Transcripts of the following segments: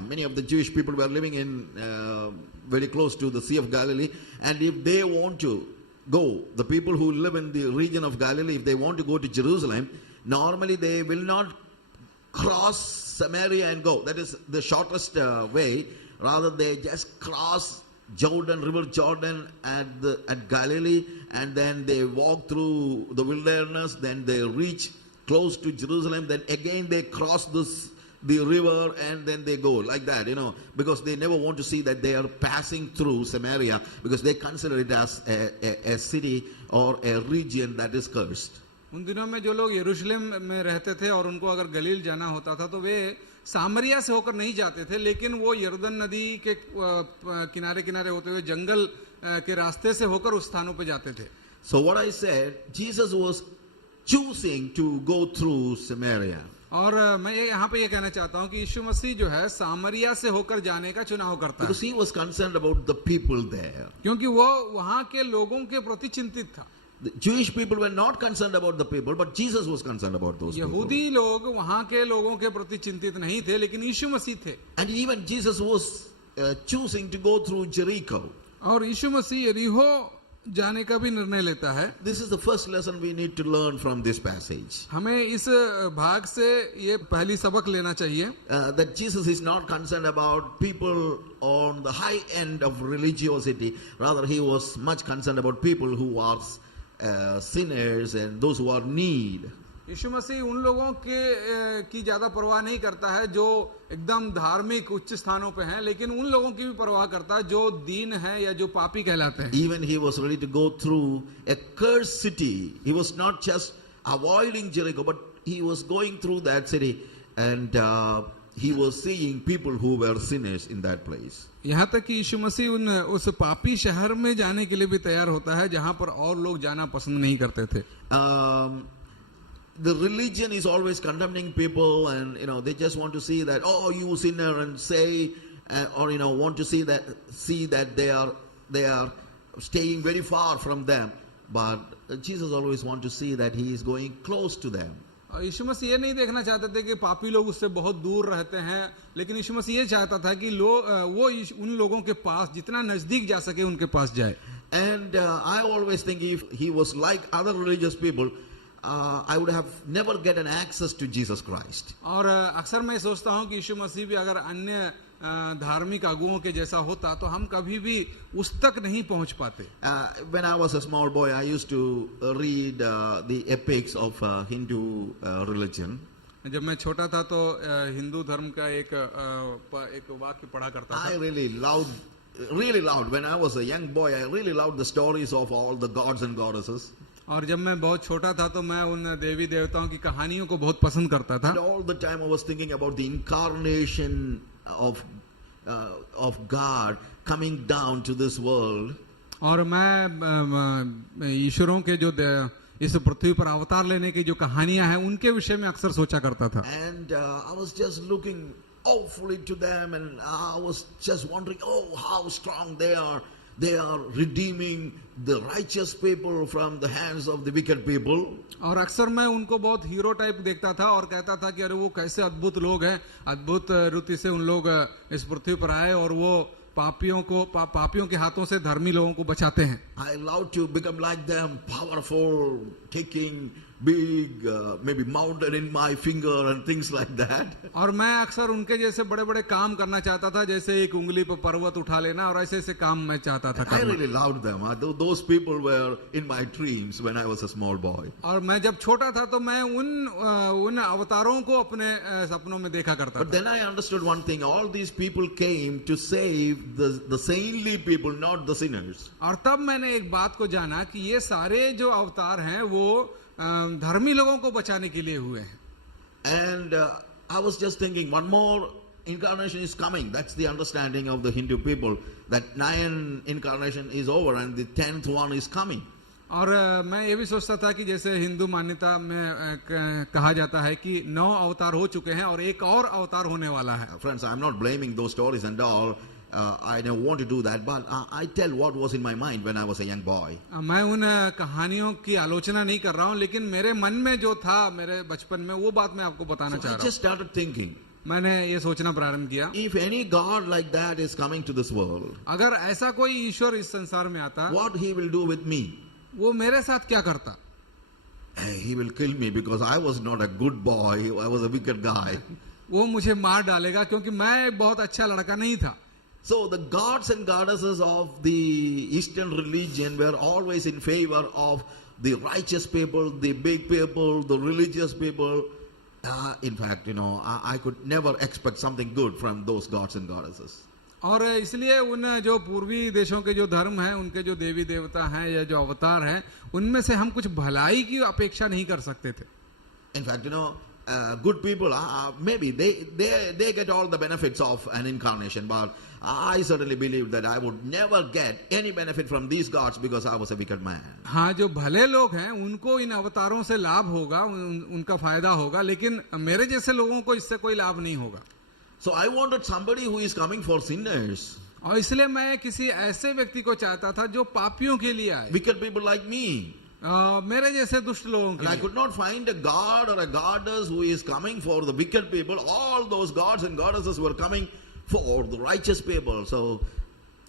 many of the Jewish people were living in very close to the Sea of Galilee, and if they want to go, the people who live in the region of Galilee, if they want to go to Jerusalem, normally they will not cross Samaria and go. That is the shortest way. Rather, they just cross River Jordan at Galilee, and then they walk through the wilderness, then they reach close to Jerusalem, then again they cross the river, and then they go like that, because they never want to see that they are passing through Samaria, because they consider it as a city or a region that is cursed. उन दिनों में जो लोग यरूशलेम में रहते थे और उनको अगर गलील जाना होता था तो वे सामरिया से होकर नहीं जाते थे, लेकिन वो यरदन नदी के किनारे किनारे होते हुए जंगल के रास्ते से होकर उस स्थानों पे जाते थे. So what I said, Jesus was choosing to go through Samaria. और मैं यहाँ पे ये कहना चाहता हूँ कि यीशु मसीह जो है सामरिया से होकर जाने का चुनाव करता है. Because he was concerned about the people there. क्योंकि वो वहाँ के लोगों के प्रति चिंतित था. The Jewish people were not concerned about the people, but Jesus was concerned about those people. यहूदी लोग वहाँ के लोगों के प्रति चिंतित नहीं थे, लेकिन यीशु मसीह थे. And even Jesus was choosing to go through Jericho. और यीशु मसीह यरीहो जाने का भी निर्णय लेता है. This is the first lesson we need to learn from this passage. हमें इस भाग से ये पहली सबक लेना चाहिए. That Jesus is not concerned about people on the high end of religiosity. Rather, he was much concerned about people who are sinners and those who are in need. यीशु मसीह उन लोगों के की ज्यादा परवाह नहीं करता है जो एकदम धार्मिक उच्च स्थानों पे हैं, लेकिन उन लोगों की भी परवाह करता है जो दीन है या जो पापी कहलाते हैं. Even he was ready to go through a cursed city. He was not just avoiding Jericho, but he was going through that city, and he was seeing people who were sinners in that place. यहाँ तक कि यीशु मसीह उस पापी शहर में जाने के लिए भी तैयार होता है जहाँ पर और लोग जाना पसंद नहीं करते थे. The religion is always condemning people, and they just want to see that, oh, you sinner, and say, or want to see that they are staying very far from them. But Jesus always wants to see that he is going close to them. यीशु मसीह ये नहीं देखना चाहते थे कि पापी लोग उससे बहुत दूर रहते हैं, लेकिन यीशु मसीह ये चाहता था कि वो उन लोगों के पास जितना नजदीक जा सके उनके पास जाए. And I always think if he was like other religious people, I would have never get an access to Jesus Christ. और अक्सर मैं सोचता हूँ कि यीशु मसीह भी अगर अन्य धार्मिक अगुओं के जैसा होता तो हम कभी भी उस तक नहीं पहुंच पाते. When I was a small boy, I used to read the epics of Hindu religion. जब मैं छोटा था तो हिंदू धर्म का एक वाक्य पढ़ा करता था. I really loved when I was a young boy. I really loved the stories of all the gods and goddesses. और जब मैं बहुत छोटा था तो मैं उन देवी देवताओं की कहानियों को बहुत पसंद करता था. And all the time I was thinking about the incarnation of God coming down to this world. और मैं ईश्वरों के जो इस पृथ्वी पर अवतार लेने की जो कहानियां हैं उनके विषय में अक्सर सोचा करता था. And I was just looking awfully to them, and I was just wondering, oh, how strong they are. They are redeeming the righteous people from the hands of the wicked people. और अक्सर मैं उनको बहुत hero type देखता था और कहता था कि अरे वो कैसे अद्भुत लोग हैं, अद्भुत रीति से उन लोग इस पृथ्वी पर आए और वो पापियों के हाथों से धर्मी लोगों को बचाते हैं. I love to become like them, powerful, taking big maybe mountain in my finger and things like that. और मैं अक्सर उनके जैसे बड़े बड़े काम करना चाहता था, जैसे एक उंगली पर पर्वत उठा लेना और ऐसे ऐसे काम मैं चाहता था. I really loved them. Those people were in my dreams when I was a small boy. और मैं जब छोटा था तो मैं उन अवतारों को अपने सपनों में देखा करता था. But then I understood one thing. All these people came to save the saintly people, not the sinners. और तब मैंने एक बात को जाना कि ये सारे जो अवतार हैं वो धर्मी लोगों को बचाने के लिए हुए हैं. And I was just thinking, one more incarnation is coming. That's the understanding of the Hindu people, that 9 incarnation is over and the 10th one is coming. और मैं ये भी सोचता था कि जैसे हिंदू मान्यता में कहा जाता है कि 9 अवतार हो चुके हैं और एक और अवतार होने वाला है. Friends, I'm not blaming those stories and all. I don't want to do that, but I tell what was in my mind when I was a young boy. मैं उन कहानियों की आलोचना नहीं कर रहा हूँ, लेकिन मेरे मन में जो था मेरे बचपन में वो बात मैं आपको बताना चाह रहा हूँ. I just started thinking, मैंने ये सोचना प्रारंभ किया, if any God like that is coming to this world, अगर ऐसा कोई ईश्वर इस संसार में आता, what he will do with me? वो मेरे साथ क्या करता? He will kill me because I was not a good boy, I was a wicked guy. वो मुझे मार डालेगा क्योंकि मैं एक बहुत अच्छा लड़का नहीं था। So the gods and goddesses of the Eastern religion were always in favor of the righteous people, the big people, the religious people. In fact, I could never expect something good from those gods and goddesses. और इसलिए उन जो पूर्वी देशों के जो धर्म हैं, उनके जो देवी देवता हैं या जो अवतार हैं, उनमें से हम कुछ भलाई की अपेक्षा नहीं कर सकते थे। In fact, good people, maybe they get all the benefits of an incarnation, but I certainly believe that I would never get any benefit from these gods because I was a wicked man. हाँ, जो भले लोग हैं उनको इन अवतारों से लाभ होगा, उनका फायदा होगा, लेकिन मेरे जैसे लोगों को इससे कोई लाभ नहीं होगा। So I wanted somebody who is coming for sinners, और इसलिए मैं किसी ऐसे व्यक्ति को चाहता था जो पापियों के लिए आए, wicked people like me. मेरे जैसे दुष्ट लोगों के And I लिए। could not find a god or a goddess who is coming for the wicked people. All those gods and goddesses were coming for the righteous people. So,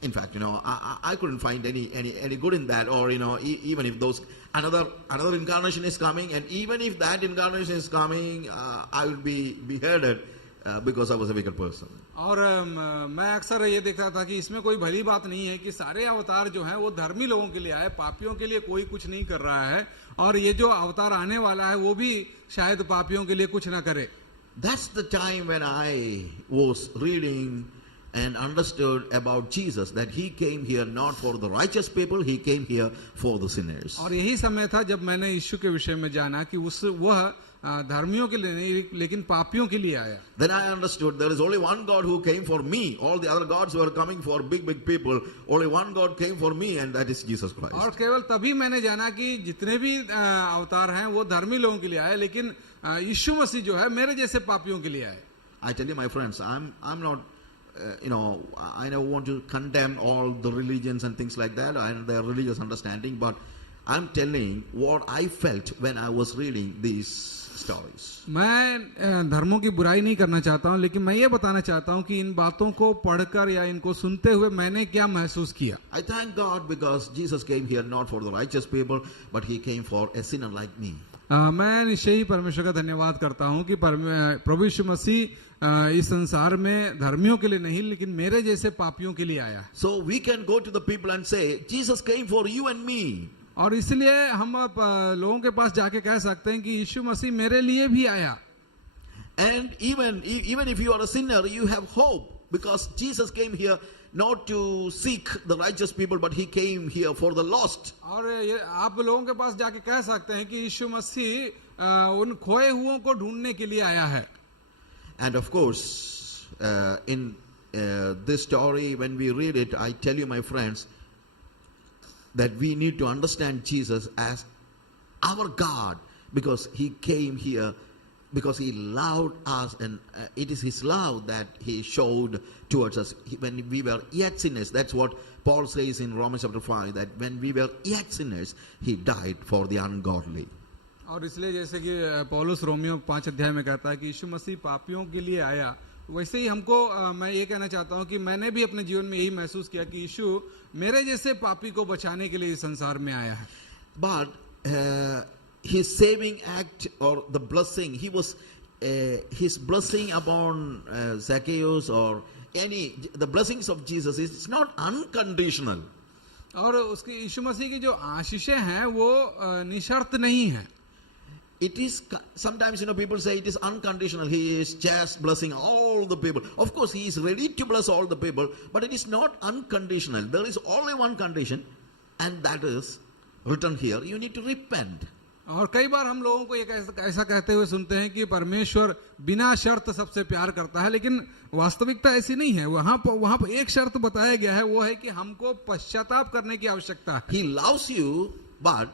in fact, I couldn't find any good in that. Or even if those another incarnation is coming, and even if that incarnation is coming, I will be beheaded because I was a wicked person. और मैं अक्सर ये देखता था कि इसमें कोई भली बात नहीं है कि सारे अवतार जो हैं वो धर्मी लोगों के लिए आए, पापियों के लिए कोई कुछ नहीं कर रहा है, और ये जो अवतार आने वाला है वो भी शायद पापियों के लिए कुछ ना करे। That's the time when I was reading and understood about Jesus, that he came here not for the righteous people, he came here for the sinners. और यही समय था जब मैंने यीशु के विषय में जाना कि वह धर्मियों के लिए नहीं लेकिन पापियों के लिए आया। Then I understood there is only one God who came for me. All the other gods were coming for big people. Only one God came for me, and that is Jesus Christ. और केवल तभी मैंने जाना कि जितने भी अवतार हैं वो धर्मी लोगों के लिए आए, लेकिन यीशु मसीह जो है मेरे जैसे पापियों के लिए आए। I tell you, my friends, I'm not, I don't want to condemn all the religions and things like that and their religious understanding, but I'm telling what I felt when I was reading these stories. मैं धर्मों की बुराई नहीं करना चाहता हूं, लेकिन मैं ये बताना चाहता हूं कि इन बातों को पढ़कर या इनको सुनते हुए मैंने क्या महसूस किया। I thank God because Jesus came here not for the righteous people, but he came for a sinner like me. मैं निश्चय ही परमेश्वर का धन्यवाद करता हूं कि प्रभु यीशु मसीह इस संसार में धर्मियों के लिए नहीं लेकिन मेरे जैसे पापियों के लिए आया। So we can go to the people and say, Jesus came for you and me. और इसलिए हम लोगों के पास जाके कह सकते हैं कि यीशु मसीह मेरे लिए भी आया। And even if you are a sinner, you have hope because Jesus came here not to seek the righteous people, but he came here for the lost. और ये आप लोगों के पास जाके कह सकते हैं कि यीशु मसीह उन खोए हुओं को ढूंढने के लिए आया है। And of course, in this story, when we read it, I tell you, my friends, that we need to understand Jesus as our God because he came here because he loved us, and it is his love that he showed towards us when we were yet sinners. That's what Paul says in Romans chapter 5, that when we were yet sinners, he died for the ungodly. और इसलिए जैसे कि पौलुस Romeo 5 अध्याय में कहता है कि यीशु मसीह पापियों के लिए आया, वैसे ही हमको मैं ये कहना चाहता हूँ कि मैंने भी अपने जीवन में यही महसूस किया कि यीशु मेरे जैसे पापी को बचाने के लिए इस संसार में आया है। But his saving act or the blessing, his blessing upon Zacchaeus or the blessings of Jesus is not unconditional. और उसकी यीशु मसीह की जो आशीषें हैं वो निशर्त नहीं है। It is sometimes people say it is unconditional. He is just blessing all the people. Of course, he is ready to bless all the people, but it is not unconditional. There is only one condition, and that is written here. You need to repent. और कई बार हम लोगों को ऐसा कहते हुए सुनते हैं कि परमेश्वर बिना शर्त सबसे प्यार करता है, लेकिन वास्तविकता ऐसी नहीं है। वहां पर एक शर्त बताया गया है, वो है कि हमको पश्चाताप करने की आवश्यकता है। He loves you, but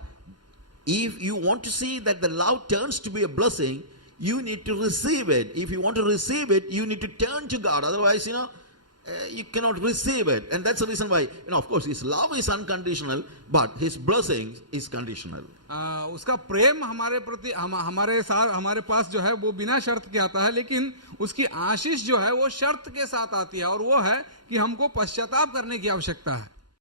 if you want to see that the love turns to be a blessing, you need to receive it. If you want to receive it, you need to turn to God. Otherwise, you cannot receive it. And that's the reason why, of course, his love is unconditional, but his blessing is conditional. उसका प्रेम हमारे प्रति हमारे साथ हमारे पास जो है वो बिना शर्त के आता है, लेकिन उसकी आशीष जो है वो शर्त के साथ आती है, और वो है कि हमको पश्चाताप करने की आवश्यकता है.